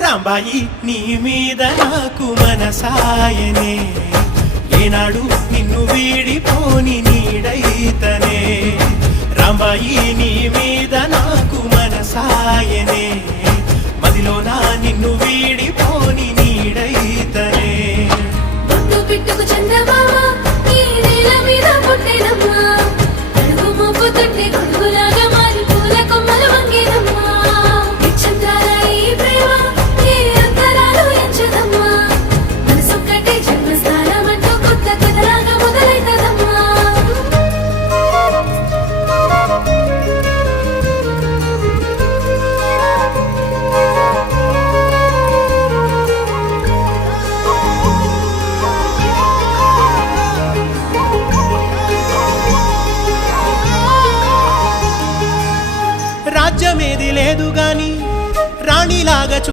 రాంబాయి నీ మీద నాకు మనసాయనే, ఏనాడు నిన్ను వీడిపోని నీడైతనే. రాంబాయి నీ మీద నాకు మనసాయనే, మదిలోన నిన్ను వీడిపోని నీడైతనే. పుట్టు పిట్టుకు చందమామ ఈ నేల మీద పుట్టేనమ్మా, అడుగు మోపుతుంటే గొడుగులాగా మారి పూల కొమ్మలు వంగేనమ్మా. నిశ్చంద్రాల ఈ ప్రేమ ఏ అంతరాలు ఎంచదమ్మా, మనసొక్కటే జన్మస్థానం అంటూ కొత్త కథలాగా మొదలైతదమ్మా. రాజ్యమేది లేదు గాని రాణిలాగా